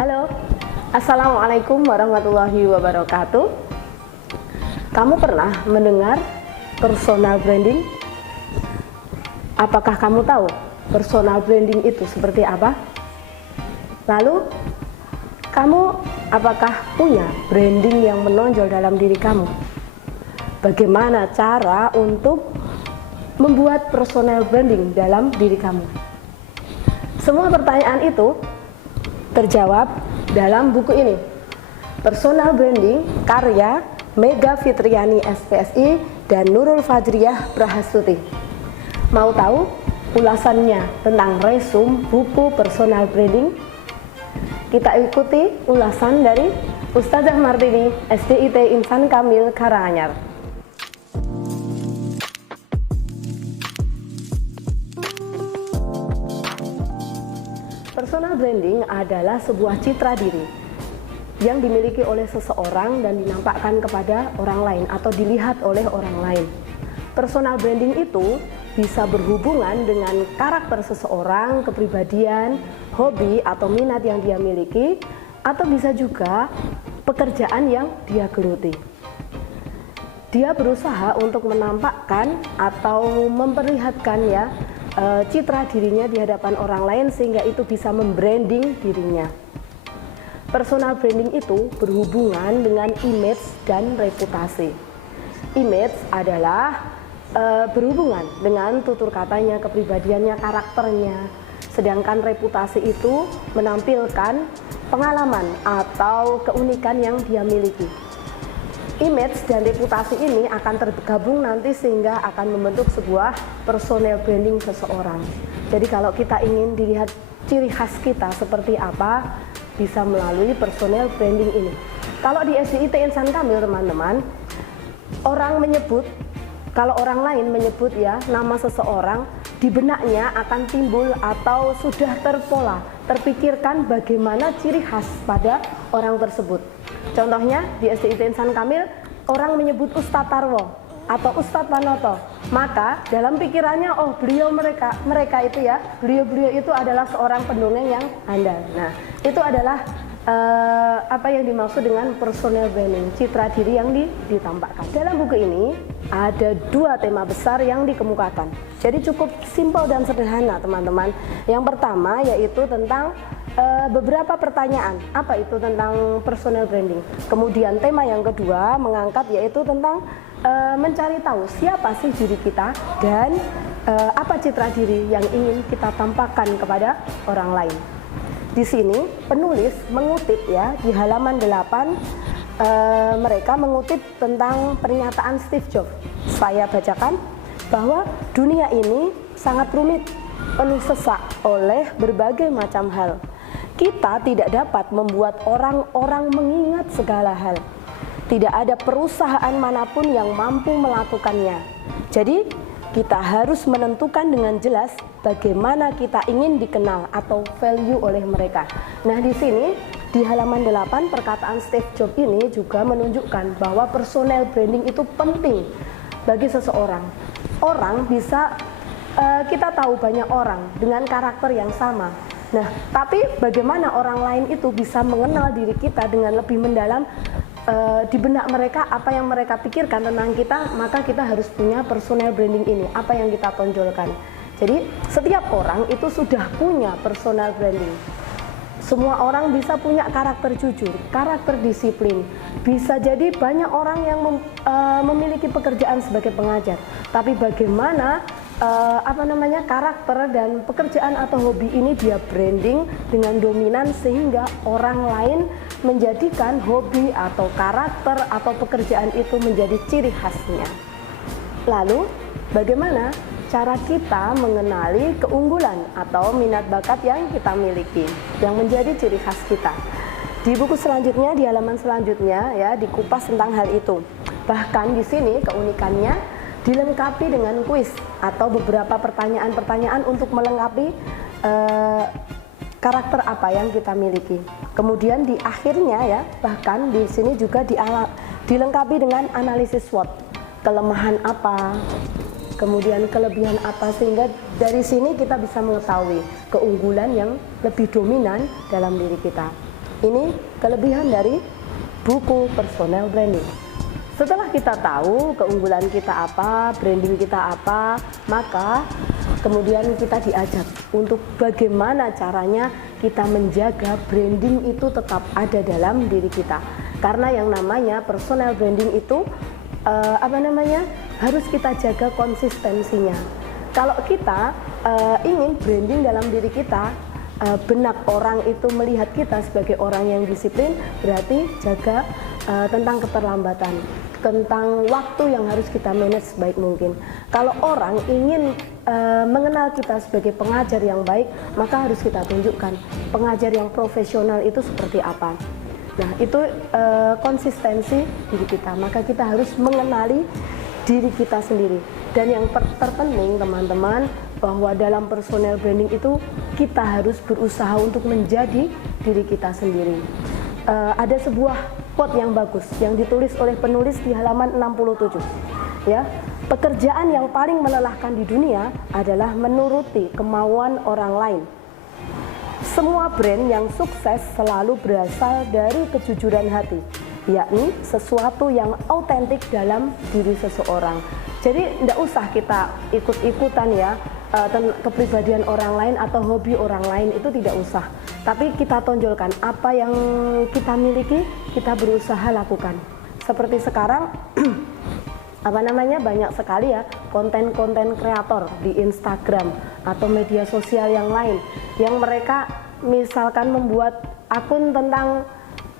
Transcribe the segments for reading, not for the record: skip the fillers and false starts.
Halo, Assalamualaikum warahmatullahi wabarakatuh. Kamu pernah mendengar personal branding? Apakah kamu tahu personal branding itu seperti apa? Lalu, kamu apakah punya branding yang menonjol dalam diri kamu? Bagaimana cara untuk membuat personal branding dalam diri kamu? Semua pertanyaan itu terjawab dalam buku ini, Personal Branding, karya Mega Fitriani SPSI dan Nurul Fajriyah Prahastuti. Mau tahu ulasannya tentang resume buku Personal Branding? Kita ikuti ulasan dari Ustazah Martini, SDIT Insan Kamil Karanganyar. Personal branding adalah sebuah citra diri yang dimiliki oleh seseorang dan dinampakkan kepada orang lain atau dilihat oleh orang lain. Personal branding itu bisa berhubungan dengan karakter seseorang, kepribadian, hobi atau minat yang dia miliki, atau bisa juga pekerjaan yang dia geluti. Dia berusaha untuk menampakkan atau memperlihatkan citra dirinya di hadapan orang lain sehingga itu bisa membranding dirinya. Personal branding itu berhubungan dengan image dan reputasi. Image adalah berhubungan dengan tutur katanya, kepribadiannya, karakternya. Sedangkan reputasi itu menampilkan pengalaman atau keunikan yang dia miliki. Image dan reputasi ini akan tergabung nanti sehingga akan membentuk sebuah personal branding seseorang. Jadi kalau kita ingin dilihat ciri khas kita seperti apa, bisa melalui personal branding ini. Kalau di SDIT Insan Kamil, teman-teman, kalau orang lain menyebut nama seseorang, di benaknya akan timbul atau sudah terpikirkan bagaimana ciri khas pada orang tersebut. Contohnya di SDIT Insan Kamil, orang menyebut Ustadz Tarwo atau Ustadz Panoto, maka dalam pikirannya beliau itu adalah seorang pendongeng yang handal. Nah, itu adalah apa yang dimaksud dengan personal branding, citra diri yang ditampakkan. Dalam buku ini ada dua tema besar yang dikemukakan. Jadi cukup simpel dan sederhana, teman-teman. Yang pertama yaitu tentang beberapa pertanyaan, apa itu tentang personal branding. Kemudian tema yang kedua mengangkat yaitu tentang mencari tahu siapa sih diri kita dan apa citra diri yang ingin kita tampakkan kepada orang lain. Di sini penulis mengutip di halaman 8 mereka mengutip tentang pernyataan Steve Jobs. Saya bacakan bahwa dunia ini sangat rumit, penuh sesak oleh berbagai macam hal. Kita tidak dapat membuat orang-orang mengingat segala hal. Tidak ada perusahaan manapun yang mampu melakukannya. Jadi, kita harus menentukan dengan jelas bagaimana kita ingin dikenal atau value oleh mereka. Nah, di sini di halaman 8 perkataan Steve Jobs ini juga menunjukkan bahwa personal branding itu penting bagi seseorang. Orang bisa kita tahu banyak orang dengan karakter yang sama. Nah, tapi bagaimana orang lain itu bisa mengenal diri kita dengan lebih mendalam, di benak mereka apa yang mereka pikirkan tentang kita, maka kita harus punya personal branding ini, apa yang kita tonjolkan. Jadi setiap orang itu sudah punya personal branding. Semua orang bisa punya karakter jujur, karakter disiplin. Bisa jadi banyak orang yang memiliki pekerjaan sebagai pengajar, tapi bagaimana karakter dan pekerjaan atau hobi ini dia branding dengan dominan sehingga orang lain menjadikan hobi atau karakter atau pekerjaan itu menjadi ciri khasnya. Lalu bagaimana cara kita mengenali keunggulan atau minat bakat yang kita miliki yang menjadi ciri khas kita? Di buku selanjutnya, di halaman selanjutnya dikupas tentang hal itu. Bahkan di sini keunikannya dilengkapi dengan kuis atau beberapa pertanyaan-pertanyaan untuk melengkapi karakter apa yang kita miliki. Kemudian di akhirnya bahkan di sini juga dilengkapi dengan analisis SWOT. Kelemahan apa, kemudian kelebihan apa, sehingga dari sini kita bisa mengetahui keunggulan yang lebih dominan dalam diri kita. Ini kelebihan dari buku personal branding. Setelah kita tahu keunggulan kita apa, branding kita apa, maka kemudian kita diajak untuk bagaimana caranya kita menjaga branding itu tetap ada dalam diri kita. Karena yang namanya personal branding itu harus kita jaga konsistensinya. Kalau kita ingin branding dalam diri kita, benak orang itu melihat kita sebagai orang yang disiplin, berarti jaga tentang keterlambatan, tentang waktu yang harus kita manage sebaik mungkin. Kalau orang ingin mengenal kita sebagai pengajar yang baik, maka harus kita tunjukkan pengajar yang profesional itu seperti apa. Nah, itu konsistensi diri kita. Maka kita harus mengenali diri kita sendiri. Dan yang terpenting teman-teman, bahwa dalam personal branding itu kita harus berusaha untuk menjadi diri kita sendiri. Ada sebuah quote yang bagus yang ditulis oleh penulis di halaman 67. Ya, pekerjaan yang paling melelahkan di dunia adalah menuruti kemauan orang lain. Semua brand yang sukses selalu berasal dari kejujuran hati, yakni sesuatu yang autentik dalam diri seseorang. Jadi tidak usah kita ikut-ikutan ya kepribadian orang lain atau hobi orang lain, itu tidak usah. Tapi kita tonjolkan apa yang kita miliki, kita berusaha lakukan. Seperti sekarang banyak sekali ya konten-konten kreator di Instagram atau media sosial yang lain yang mereka misalkan membuat akun tentang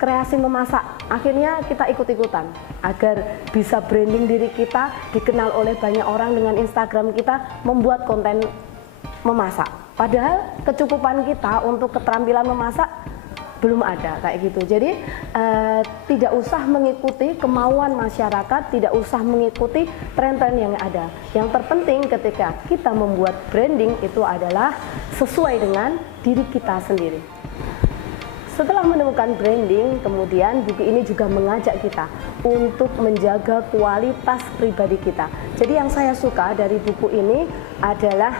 kreasi memasak, akhirnya kita ikut-ikutan agar bisa branding diri kita, dikenal oleh banyak orang dengan Instagram kita membuat konten memasak. Padahal kecukupan kita untuk keterampilan memasak belum ada kayak gitu. Jadi tidak usah mengikuti kemauan masyarakat, tidak usah mengikuti tren-tren yang ada. Yang terpenting ketika kita membuat branding itu adalah sesuai dengan diri kita sendiri. Setelah menemukan branding, kemudian buku ini juga mengajak kita untuk menjaga kualitas pribadi kita. Jadi yang saya suka dari buku ini adalah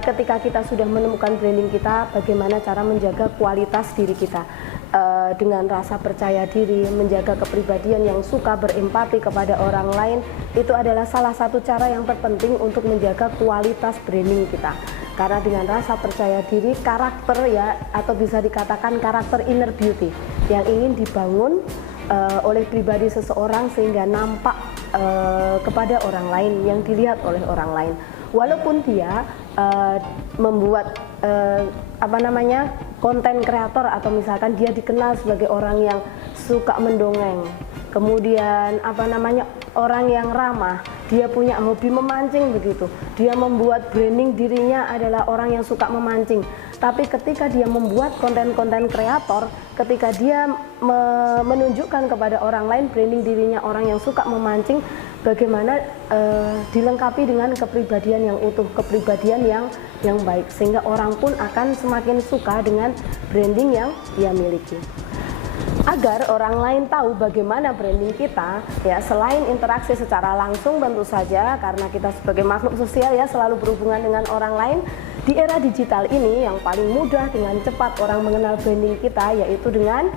ketika kita sudah menemukan branding kita, bagaimana cara menjaga kualitas diri kita dengan rasa percaya diri, menjaga kepribadian yang suka berempati kepada orang lain. Itu adalah salah satu cara yang terpenting untuk menjaga kualitas branding kita. Karena dengan rasa percaya diri, karakter ya, atau bisa dikatakan karakter inner beauty yang ingin dibangun oleh pribadi seseorang sehingga nampak kepada orang lain, yang dilihat oleh orang lain. Walaupun dia membuat konten kreator atau misalkan dia dikenal sebagai orang yang suka mendongeng, kemudian orang yang ramah, dia punya hobi memancing begitu, dia membuat branding dirinya adalah orang yang suka memancing. Tapi ketika dia membuat konten-konten kreator, ketika dia menunjukkan kepada orang lain branding dirinya orang yang suka memancing, bagaimana dilengkapi dengan kepribadian yang utuh, kepribadian yang baik, sehingga orang pun akan semakin suka dengan branding yang dia miliki. Agar orang lain tahu bagaimana branding kita, ya selain interaksi secara langsung tentu saja, karena kita sebagai makhluk sosial ya selalu berhubungan dengan orang lain. Di era digital ini yang paling mudah dengan cepat orang mengenal branding kita yaitu dengan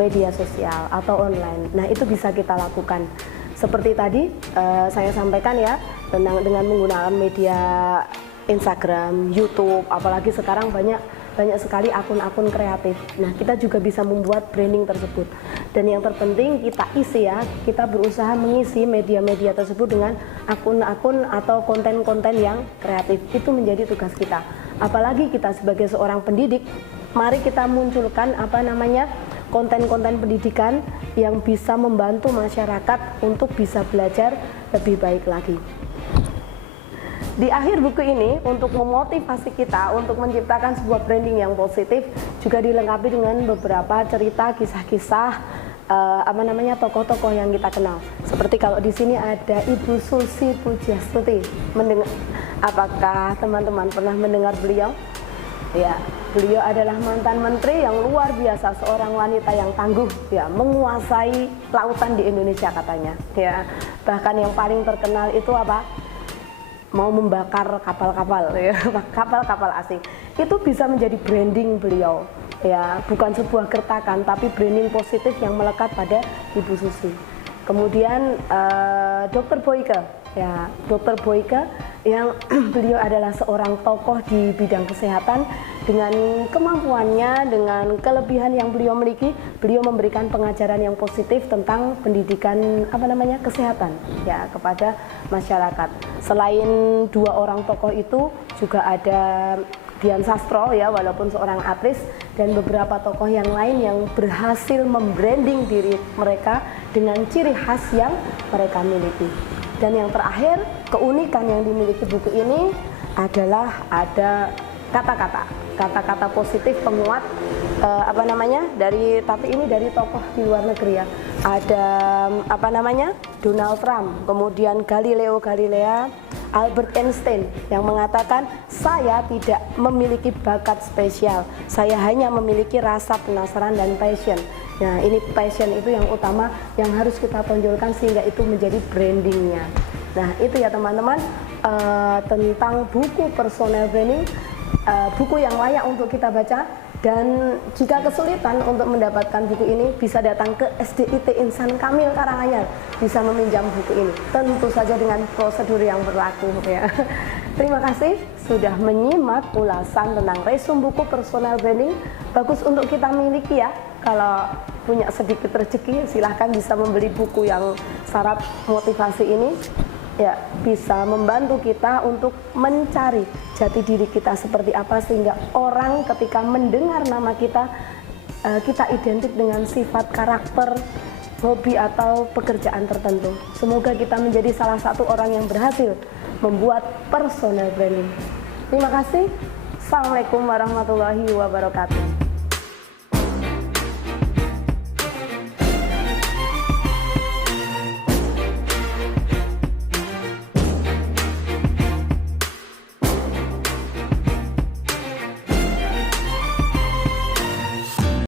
media sosial atau online. Nah, itu bisa kita lakukan. Seperti tadi saya sampaikan ya, dengan menggunakan media Instagram, YouTube, apalagi sekarang banyak sekali akun-akun kreatif. Nah, kita juga bisa membuat branding tersebut. Dan yang terpenting kita isi ya, kita berusaha mengisi media-media tersebut dengan akun-akun atau konten-konten yang kreatif. Itu menjadi tugas kita. Apalagi kita sebagai seorang pendidik, mari kita munculkan konten-konten pendidikan yang bisa membantu masyarakat untuk bisa belajar lebih baik lagi. Di akhir buku ini, untuk memotivasi kita untuk menciptakan sebuah branding yang positif, juga dilengkapi dengan beberapa cerita, kisah-kisah tokoh-tokoh yang kita kenal. Seperti kalau di sini ada Ibu Susi Pujiastuti. Apakah teman-teman pernah mendengar beliau? Ya, beliau adalah mantan menteri yang luar biasa, seorang wanita yang tangguh, ya, menguasai lautan di Indonesia katanya. Ya, bahkan yang paling terkenal itu mau membakar kapal-kapal ya, kapal-kapal asing. Itu bisa menjadi branding beliau. ya, bukan sebuah gertakan tapi branding positif yang melekat pada Ibu Susi. Kemudian Dr. Boyke, ya, Dr. Boyke yang beliau adalah seorang tokoh di bidang kesehatan. Dengan kemampuannya, dengan kelebihan yang beliau miliki, beliau memberikan pengajaran yang positif tentang pendidikan kesehatan, ya, kepada masyarakat. Selain dua orang tokoh itu juga ada Dian Sastro, ya, walaupun seorang artis, dan beberapa tokoh yang lain yang berhasil membranding diri mereka dengan ciri khas yang mereka miliki. Dan yang terakhir, keunikan yang dimiliki buku ini adalah ada kata-kata positif penguat tapi ini dari tokoh di luar negeri, ya. Ada Donald Trump, kemudian Galileo Galilei, Albert Einstein yang mengatakan, saya tidak memiliki bakat spesial, saya hanya memiliki rasa penasaran dan passion. Nah, ini passion itu yang utama yang harus kita tonjolkan sehingga itu menjadi brandingnya. Nah, itu ya teman-teman, tentang buku personal branding, buku yang layak untuk kita baca. Dan jika kesulitan untuk mendapatkan buku ini, bisa datang ke SDIT Insan Kamil Karanganyar, bisa meminjam buku ini, tentu saja dengan prosedur yang berlaku, ya. Terima kasih sudah menyimak ulasan tentang resume buku personal branding. Bagus untuk kita miliki, ya. Kalau punya sedikit rezeki, silahkan bisa membeli buku yang syarat motivasi ini, ya, bisa membantu kita untuk mencari jati diri kita seperti apa, sehingga orang ketika mendengar nama kita, kita identik dengan sifat, karakter, hobi atau pekerjaan tertentu. Semoga kita menjadi salah satu orang yang berhasil membuat personal branding. Terima kasih. Assalamualaikum warahmatullahi wabarakatuh.